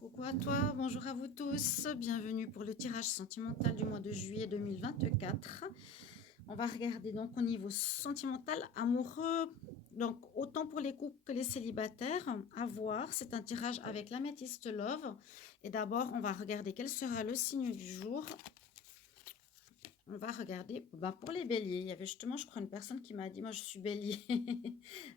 Coucou à toi, bonjour à vous tous, bienvenue pour le tirage sentimental du mois de juillet 2024. On va regarder donc au niveau sentimental, amoureux, donc autant pour les couples que les célibataires, à voir. C'est un tirage avec l'améthyste Love. Et d'abord, on va regarder quel sera le signe du jour. On va regarder pour les béliers. Il y avait justement, je crois, une personne qui m'a dit, moi je suis bélier.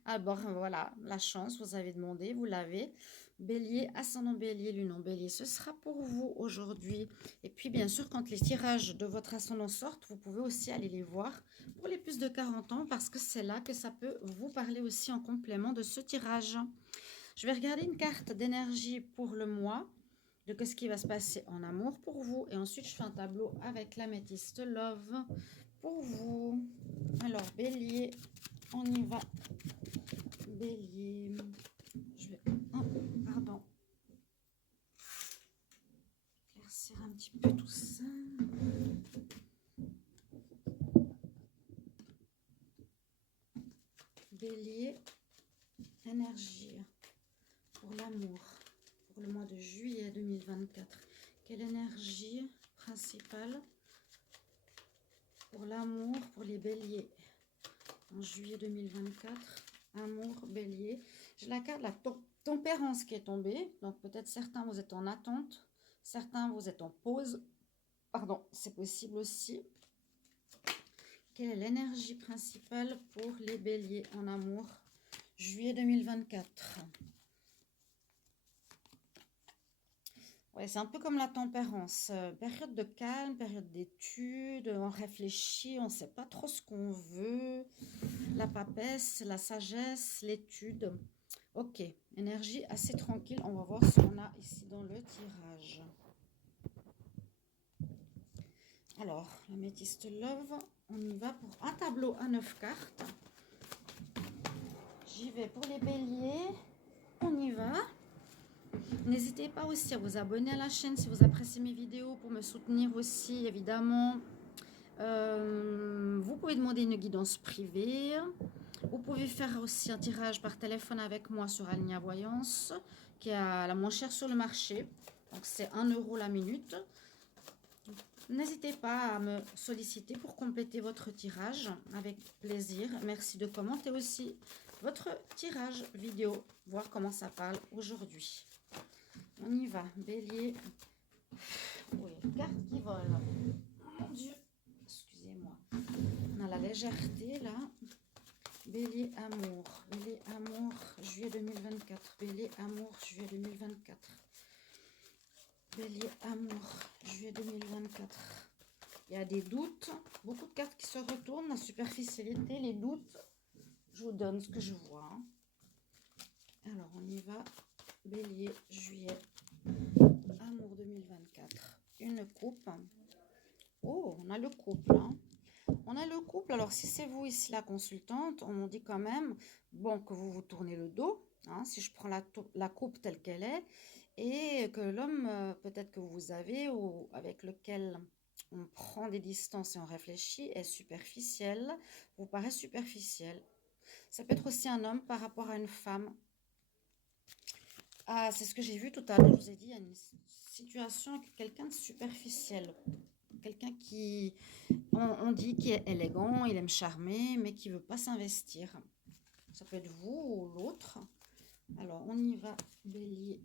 Alors voilà, la chance, vous avez demandé, vous l'avez. Bélier, ascendant bélier, lune en bélier, ce sera pour vous aujourd'hui. Et puis bien sûr, quand les tirages de votre ascendant sortent, vous pouvez aussi aller les voir pour les plus de 40 ans parce que c'est là que ça peut vous parler aussi en complément de ce tirage. Je vais regarder une carte d'énergie pour le mois de ce qui va se passer en amour pour vous. Et ensuite, je fais un tableau avec l'améthyste Love pour vous. Alors, bélier, on y va. Bélier, je vais... Oh, pardon. Éclaircir un petit peu tout ça. Bélier, énergie pour l'amour, pour le mois de juillet 2024. Quelle énergie principale pour l'amour, pour les béliers en juillet 2024? Amour, bélier. J'ai la carte de la tempérance qui est tombée. Donc peut-être certains vous êtes en attente, certains vous êtes en pause. Pardon, c'est possible aussi. Quelle est l'énergie principale pour les béliers en amour juillet 2024? Ouais, c'est un peu comme la tempérance. Période de calme, période d'études, on réfléchit, on ne sait pas trop ce qu'on veut. La papesse, la sagesse, l'étude. Ok, énergie assez tranquille. On va voir ce qu'on a ici dans le tirage. Alors, l'améthyste Love, on y va pour un tableau à 9 cartes. J'y vais pour les béliers. On y va. N'hésitez pas aussi à vous abonner à la chaîne si vous appréciez mes vidéos pour me soutenir aussi, évidemment. Vous pouvez demander une guidance privée. Vous pouvez faire aussi un tirage par téléphone avec moi sur Aligna Voyance, qui est la moins chère sur le marché. Donc c'est 1 € la minute. N'hésitez pas à me solliciter pour compléter votre tirage avec plaisir. Merci de commenter aussi votre tirage vidéo, voir comment ça parle aujourd'hui. On y va, bélier. Oui, carte qui vole. Mon Dieu, excusez-moi. On a la légèreté là. Bélier amour, bélier amour, juillet 2024, bélier amour, juillet 2024, bélier amour, juillet 2024. Il y a des doutes, beaucoup de cartes qui se retournent, la superficialité, les doutes. Je vous donne ce que je vois. Alors on y va, bélier, juillet, amour 2024, une coupe. Oh, on a le couple, hein. On a le couple, alors si c'est vous ici la consultante, on nous dit quand même, bon, que vous vous tournez le dos, hein, si je prends la coupe telle qu'elle est, et que l'homme, peut-être que vous avez, ou avec lequel on prend des distances et on réfléchit, est superficiel, vous paraît superficiel. Ça peut être aussi un homme par rapport à une femme. Ah, c'est ce que j'ai vu tout à l'heure, je vous ai dit, il y a une situation avec quelqu'un de superficiel. Quelqu'un qui, on dit qu'il est élégant, il aime charmer, mais qui ne veut pas s'investir. Ça peut être vous ou l'autre. Alors, on y va, bélier,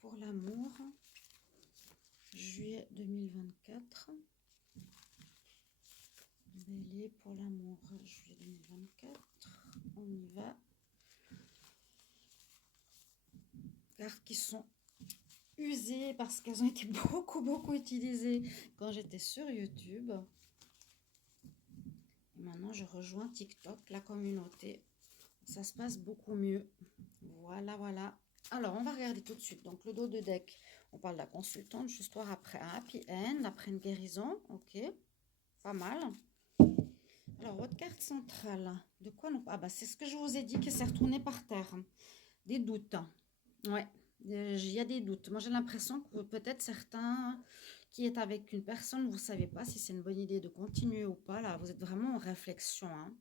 pour l'amour. Juillet 2024. Bélier pour l'amour, juillet 2024. On y va. Cartes qui sont usées parce qu'elles ont été beaucoup utilisées quand j'étais sur YouTube. Et maintenant, je rejoins TikTok, la communauté. Ça se passe beaucoup mieux. Voilà. Alors, on va regarder tout de suite. Donc, le dos de deck, on parle de la consultante, histoire après un happy end, après une guérison. Ok, pas mal. Alors, votre carte centrale, de quoi nous... Ah, bah, c'est ce que je vous ai dit qui s'est retourné par terre. Des doutes. Ouais, il y a des doutes. Moi, j'ai l'impression que peut-être certains qui est avec une personne, vous ne savez pas si c'est une bonne idée de continuer ou pas. Là, vous êtes vraiment en réflexion. Hein.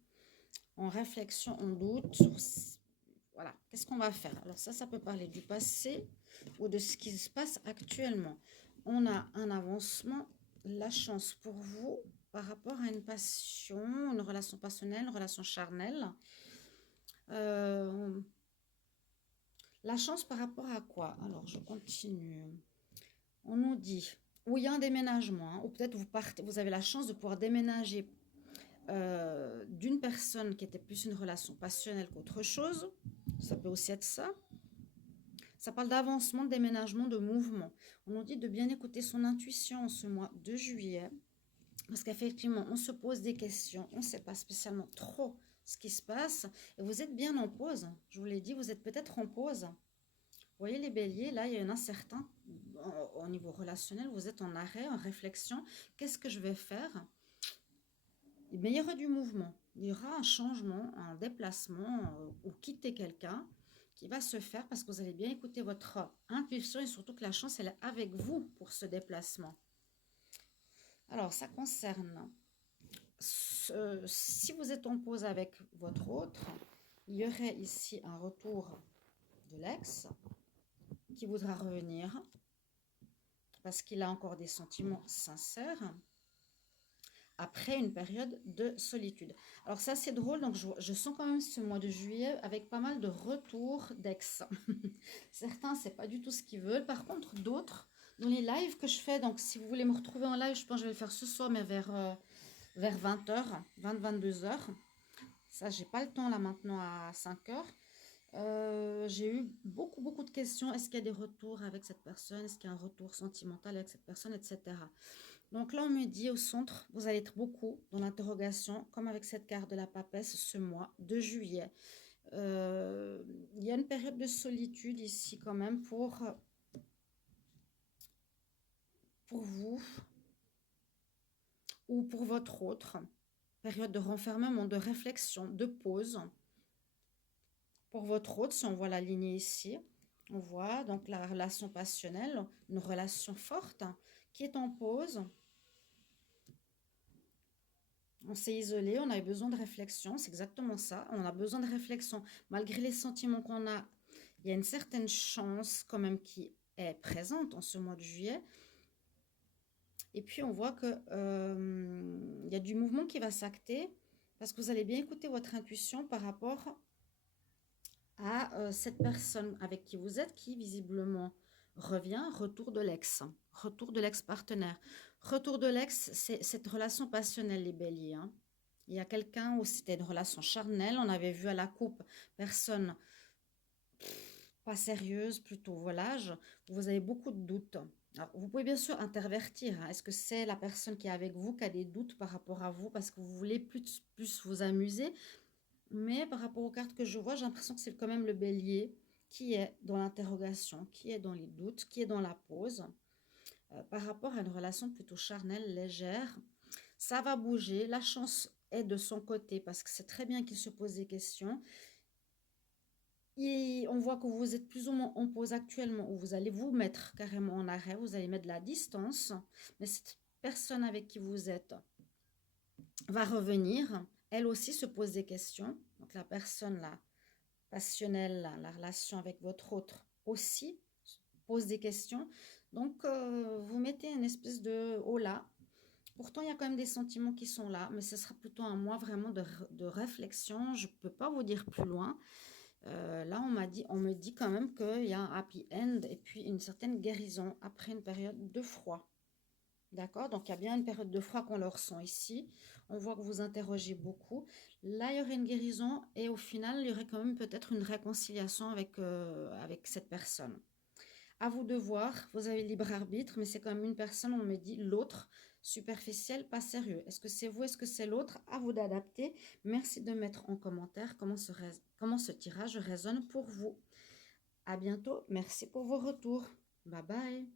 En réflexion, on doute. Voilà, qu'est-ce qu'on va faire? Alors ça peut parler du passé ou de ce qui se passe actuellement. On a un avancement, la chance pour vous par rapport à une passion, une relation passionnelle, une relation charnelle. Euh, la chance par rapport à quoi? Alors, je continue. On nous dit, où il y a un déménagement, hein, ou peut-être vous partez, vous avez la chance de pouvoir déménager d'une personne qui était plus une relation passionnelle qu'autre chose. Ça peut aussi être ça. Ça parle d'avancement, de déménagement, de mouvement. On nous dit de bien écouter son intuition en ce mois de juillet. Parce qu'effectivement, on se pose des questions. On ne sait pas spécialement trop ce qui se passe. Et vous êtes bien en pause. Je vous l'ai dit, vous êtes peut-être en pause. Vous voyez les béliers, là, il y a un incertain au niveau relationnel. Vous êtes en arrêt, en réflexion. Qu'est-ce que je vais faire? Mais il y aura du mouvement. Il y aura un changement, un déplacement ou quitter quelqu'un qui va se faire parce que vous allez bien écouter votre intuition et surtout que la chance, elle est avec vous pour ce déplacement. Alors, ça concerne, si vous êtes en pause avec votre autre, il y aurait ici un retour de l'ex qui voudra revenir parce qu'il a encore des sentiments sincères après une période de solitude. Alors ça c'est drôle, donc je sens quand même ce mois de juillet avec pas mal de retours d'ex. Certains c'est pas du tout ce qu'ils veulent, par contre d'autres, dans les lives que je fais, donc si vous voulez me retrouver en live, je pense que je vais le faire ce soir, mais vers 20h, 20-22h. Ça j'ai pas le temps là maintenant à 5h. J'ai eu beaucoup de questions. Est-ce qu'il y a des retours avec cette personne? Est-ce qu'il y a un retour sentimental avec cette personne, etc. Donc là, on me dit au centre, vous allez être beaucoup dans l'interrogation, comme avec cette carte de la papesse ce mois de juillet. Il y a une période de solitude ici quand même pour vous ou pour votre autre. Période de renfermement, de réflexion, de pause. Pour votre autre, si on voit la lignée ici, on voit donc la relation passionnelle, une relation forte qui est en pause. On s'est isolé, on avait besoin de réflexion, c'est exactement ça. On a besoin de réflexion. Malgré les sentiments qu'on a, il y a une certaine chance quand même qui est présente en ce mois de juillet. Et puis on voit que il y a du mouvement qui va s'acter parce que vous allez bien écouter votre intuition par rapport à cette personne avec qui vous êtes, qui visiblement revient, retour de l'ex-partenaire. Retour de l'ex, c'est cette relation passionnelle, les béliers. Hein. Il y a quelqu'un où c'était une relation charnelle, on avait vu à la coupe, personne pas sérieuse, plutôt volage, vous avez beaucoup de doutes. Alors, vous pouvez bien sûr intervertir. Hein. Est-ce que c'est la personne qui est avec vous qui a des doutes par rapport à vous parce que vous voulez plus vous amuser? Mais par rapport aux cartes que je vois, j'ai l'impression que c'est quand même le bélier qui est dans l'interrogation, qui est dans les doutes, qui est dans la pause. Par rapport à une relation plutôt charnelle, légère, ça va bouger. La chance est de son côté parce que c'est très bien qu'il se pose des questions. Et on voit que vous êtes plus ou moins en pause actuellement, où vous allez vous mettre carrément en arrêt, vous allez mettre de la distance. Mais cette personne avec qui vous êtes va revenir, elle aussi se pose des questions. Donc la personne là, passionnelle, là, la relation avec votre autre aussi pose des questions. Donc vous mettez une espèce de haut là. Pourtant, il y a quand même des sentiments qui sont là, mais ce sera plutôt un mois vraiment de réflexion. Je ne peux pas vous dire plus loin. Là, on me dit quand même qu'il y a un happy end et puis une certaine guérison après une période de froid. D'accord? Donc, il y a bien une période de froid qu'on le ressent ici. On voit que vous interrogez beaucoup. Là, il y aurait une guérison et au final, il y aurait quand même peut-être une réconciliation avec cette personne. À vous de voir, vous avez libre arbitre, mais c'est quand même une personne, on me dit, l'autre, superficiel, pas sérieux. Est-ce que c'est vous, est-ce que c'est l'autre? À vous d'adapter. Merci de mettre en commentaire comment ce tirage résonne pour vous. À bientôt, merci pour vos retours. Bye bye.